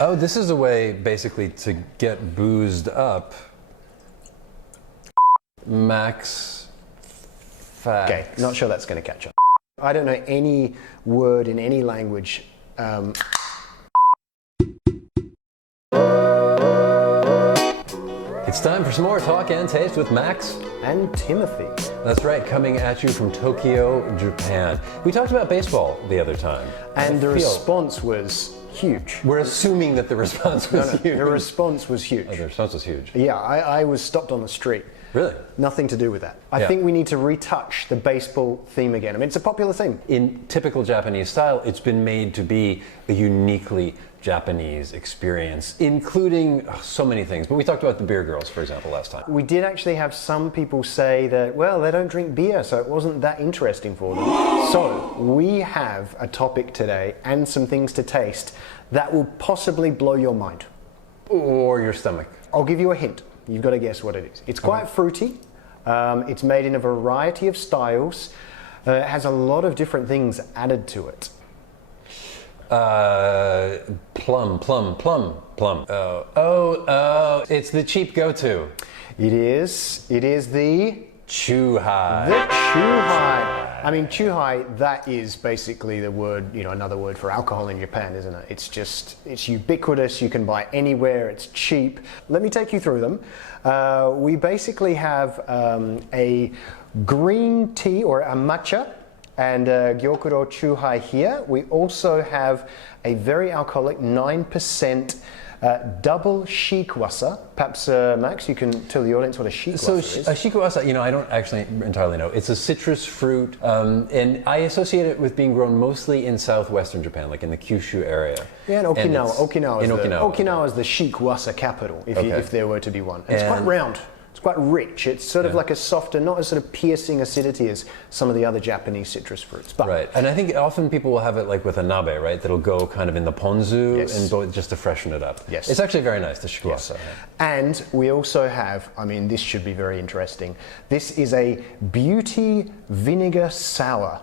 Oh, this is a way basically to get boozed up. Max facts. Okay, not sure that's going to catch on. I don't know any word in any language. It's time for some more Talk and Taste with Max and Timothy. That's right, coming at you from Tokyo, Japan. We talked about baseball the other time. And the response was huge. We're assuming that the response was huge. The response was huge. Oh, the response was huge. Yeah, I was stopped on the street. Really? Nothing to do with that. I think we need to retouch the baseball theme again. I mean, it's a popular theme. In typical Japanese style, it's been made to be a uniquely Japanese experience, including so many things. But we talked about the beer girls, for example, last time. We did actually have some people say that, well, they don't drink beer, so it wasn't that interesting for them. So we have a topic today and some things to taste that will possibly blow your mind. Or your stomach. I'll give you a hint. You've got to guess what it is. It's quite fruity. It's made in a variety of styles. It has a lot of different things added to it. Plum. Oh, it's the cheap go-to. It is the Chuhai. The Chuhai. I mean, Chuhai, that is basically the word, another word for alcohol in Japan, isn't it? It's ubiquitous, you can buy anywhere, it's cheap. Let me take you through them. We basically have a green tea or a matcha and Gyokuro Chuhai here. We also have a very alcoholic 9% double shikwasa. Perhaps, Max, you can tell the audience what a shikwasa is. So, a shikwasa, I don't actually entirely know. It's a citrus fruit, and I associate it with being grown mostly in southwestern Japan, like in the Kyushu area. Yeah, and Okinawa. Okinawa is the shikwasa capital, if there were to be one. It's quite round. It's quite rich. It's sort of like a softer, not as sort of piercing acidity as some of the other Japanese citrus fruits. But right, and I think often people will have it like with a nabe, right? That'll go kind of in the ponzu and just to freshen it up. Yes. It's actually very nice, the shikwasa. Yes. And we also have, this should be very interesting. This is a beauty vinegar sour.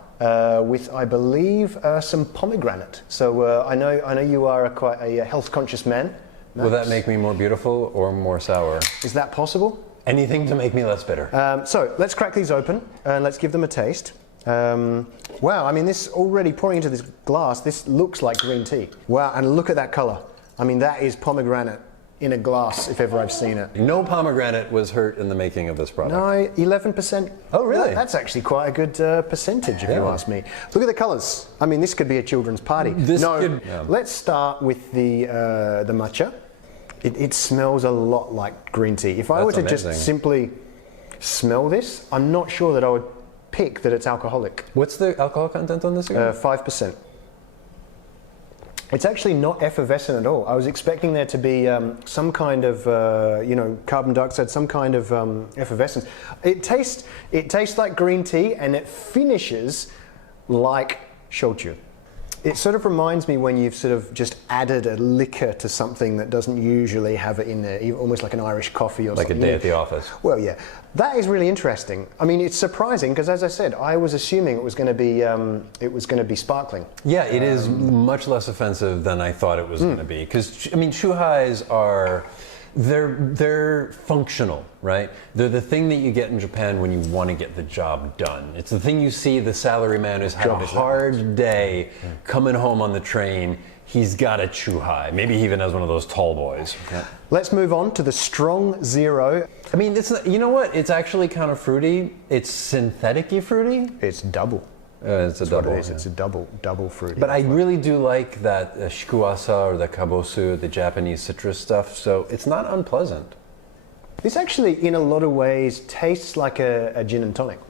With, I believe, some pomegranate. So I know you are quite a health-conscious man. Max. Will that make me more beautiful or more sour? Is that possible? Anything to make me less bitter. So let's crack these open and let's give them a taste. Wow, this already pouring into this glass, this looks like green tea. Wow, and look at that color. That is pomegranate in a glass, if ever I've seen it. No pomegranate was hurt in the making of this product. No, 11%. Oh, really? That's actually quite a good percentage, if you ask me. Look at the colors. This could be a children's party. Let's start with the matcha. It smells a lot like green tea. If I were to just simply smell this, I'm not sure that I would pick that it's alcoholic. What's the alcohol content on this again? 5%. It's actually not effervescent at all. I was expecting there to be some kind of, carbon dioxide, some kind of effervescence. It tastes like green tea, and it finishes like shochu. It sort of reminds me when you've sort of just added a liquor to something that doesn't usually have it in there, almost like an Irish coffee or something. Like a day at the office. Well, yeah. That is really interesting. It's surprising because, as I said, I was assuming it was going to be sparkling. Yeah, it is much less offensive than I thought it was going to be. Because Chuhais are they're functional, right? They're the thing that you get in Japan when you want to get the job done. It's the thing you see the salaryman who's had a hard day coming home on the train. He's got a Chuhai. Maybe he even has one of those tall boys. Yeah. Let's move on to the strong zero. You know what? It's actually kind of fruity. It's synthetic-y fruity. It's double. It's a double. What it is. It's a double fruity. But I really do like that shikuasa or the kabosu, the Japanese citrus stuff. So it's not unpleasant. This actually, in a lot of ways, tastes like a gin and tonic.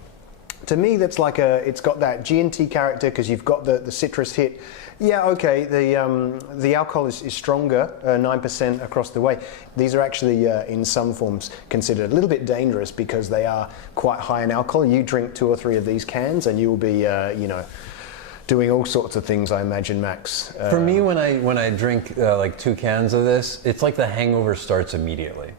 To me, that's like it's got that G&T character because you've got the citrus hit. Yeah, okay, the alcohol is stronger, 9% across the way. These are actually, in some forms, considered a little bit dangerous because they are quite high in alcohol. You drink 2 or 3 of these cans and you will be, doing all sorts of things, I imagine, Max. For me, when I drink like 2 cans of this, it's like the hangover starts immediately.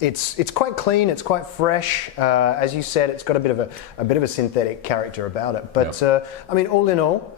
It's quite clean. It's quite fresh. As you said, it's got a bit of a synthetic character about it. But I mean, all in all,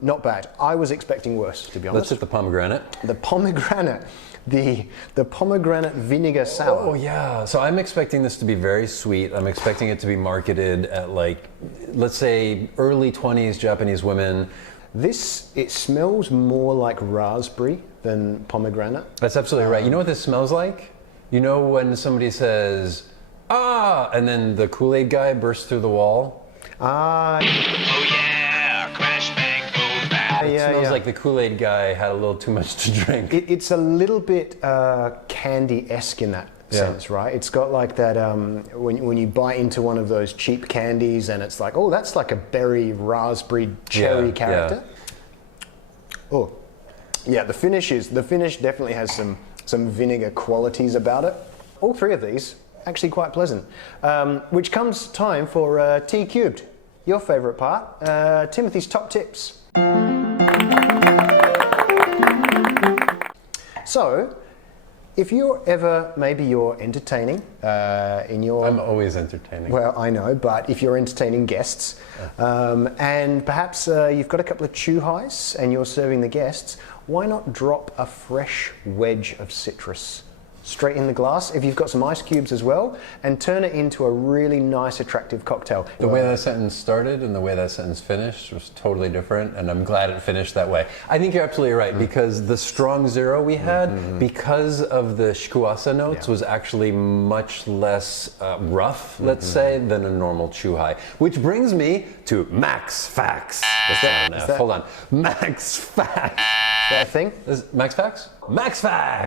not bad. I was expecting worse, to be honest. Let's hit the pomegranate. The pomegranate. The pomegranate vinegar sour. Oh yeah, so I'm expecting this to be very sweet. I'm expecting it to be marketed at like, let's say early 20s Japanese women. It smells more like raspberry than pomegranate. That's absolutely right. You know what this smells like? You know when somebody says, ah, and then the Kool-Aid guy bursts through the wall? Ah. Oh yeah, crash bang boom bang. It smells like the Kool-Aid guy had a little too much to drink. It's a little bit candy-esque in that sense, right? It's got like that, when you bite into one of those cheap candies and it's like, oh, that's like a berry, raspberry, cherry character. Yeah. Oh, yeah, the finish definitely has some vinegar qualities about it. All 3 of these, actually quite pleasant. Which comes time for T Cubed, your favourite part, Timothy's top tips. So, if maybe you're entertaining in your... I'm always entertaining. Well, I know, but if you're entertaining guests, and perhaps you've got a couple of chu-hais and you're serving the guests, why not drop a fresh wedge of citrus straight in the glass, if you've got some ice cubes as well, and turn it into a really nice, attractive cocktail. The way that sentence started and the way that sentence finished was totally different, and I'm glad it finished that way. I think you're absolutely right, because the strong zero we had, because of the shikuasa notes, was actually much less rough, let's say, than a normal chu-hai. Which brings me to Max Facts. Hold on. Max Facts. Is that a thing? Max Facts? Max Facts!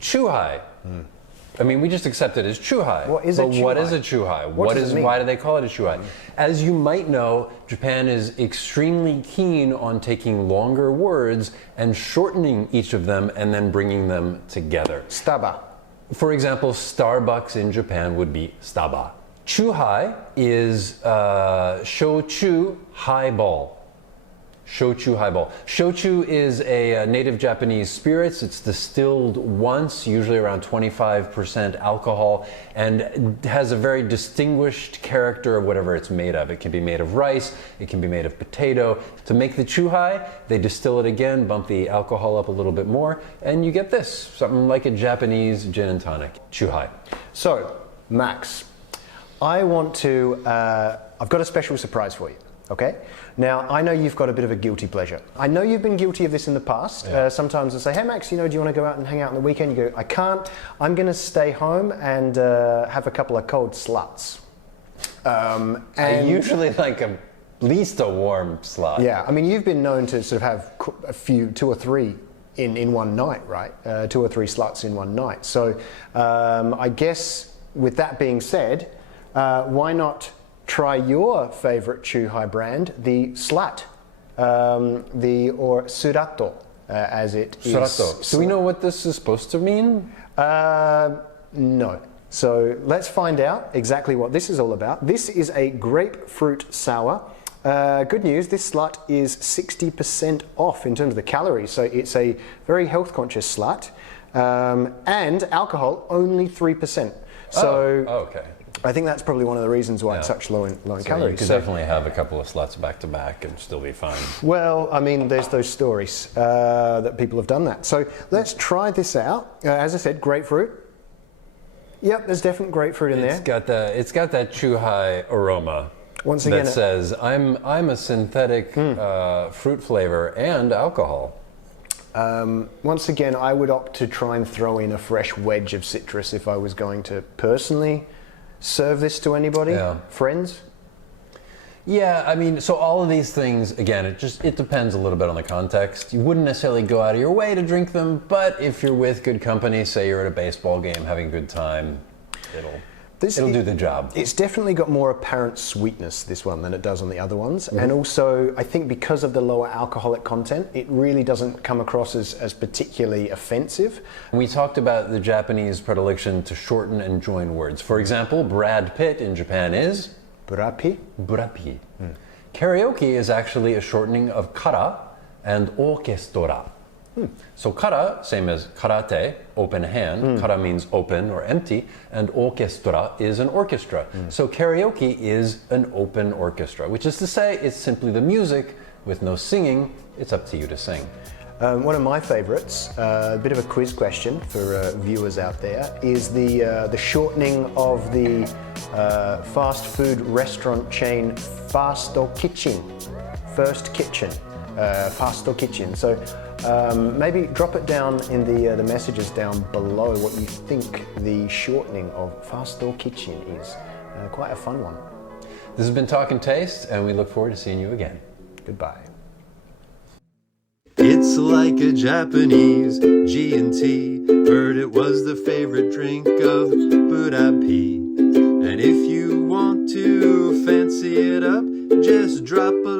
Chu-hai. I mean, we just accept it as chu-hai. What is a chu-hai? What is a chu-hai? Why do they call it a chu-hai? As you might know, Japan is extremely keen on taking longer words and shortening each of them and then bringing them together. Staba. For example, Starbucks in Japan would be staba. Chu-hai is shochu highball. Shochu highball. Shochu is a native Japanese spirits. It's distilled once, usually around 25% alcohol, and has a very distinguished character of whatever it's made of. It can be made of rice, it can be made of potato. To make the chu-hai, they distill it again, bump the alcohol up a little bit more, and you get this, something like a Japanese gin and tonic, chu-hai. So, Max, I've got a special surprise for you. Okay? Now, I know you've got a bit of a guilty pleasure. I know you've been guilty of this in the past. Yeah. Sometimes I say, hey Max, do you want to go out and hang out on the weekend? You go, I can't. I'm going to stay home and have a couple of cold sluts. I usually like at least a warm slut. Yeah, I mean, you've been known to sort of have 2 or 3 in one night, right? 2 or 3 sluts in one night. So I guess with that being said, why not try your favorite chu-hai brand, the Slut, or Surato, as it is. Surato. Do we know what this is supposed to mean? No. So let's find out exactly what this is all about. This is a grapefruit sour. Good news, this slut is 60% off in terms of the calories, so it's a very health-conscious slut, and alcohol only 3%. So okay. I think that's probably one of the reasons why it's such low in calories. You could definitely have a couple of sluts back to back and still be fine. Well, I mean, there's those stories that people have done that. So let's try this out. As I said, grapefruit. Yep, there's definite grapefruit in there. It's got that chu-hai aroma. Once again, that says I'm a synthetic fruit flavor and alcohol. Once again, I would opt to try and throw in a fresh wedge of citrus if I was going to personally serve this to anybody, friends. Yeah, I mean, so all of these things, again, it depends a little bit on the context. You wouldn't necessarily go out of your way to drink them, but if you're with good company, say you're at a baseball game having a good time, it'll do the job. It's definitely got more apparent sweetness, this one, than it does on the other ones. And also, I think because of the lower alcoholic content, it really doesn't come across as particularly offensive. We talked about the Japanese predilection to shorten and join words. For example, Brad Pitt in Japan is Burapi? Burapi. Karaoke is actually a shortening of kara and orchestra. So kara, same as karate, open hand. Kara means open or empty, and orchestra is an orchestra. So karaoke is an open orchestra, which is to say it's simply the music with no singing. It's up to you to sing. One of my favorites, a bit of a quiz question for viewers out there, is the shortening of the fast food restaurant chain Fasto Kitchen. First Kitchen. Fasto Kitchen. So maybe drop it down in the messages down below what you think the shortening of Fasto Kitchen is. Quite a fun one. This has been Talk and Taste, and we look forward to seeing you again. Goodbye. It's like a Japanese G&T. Heard it was the favorite drink of Burapi. And if you want to fancy it up, just drop a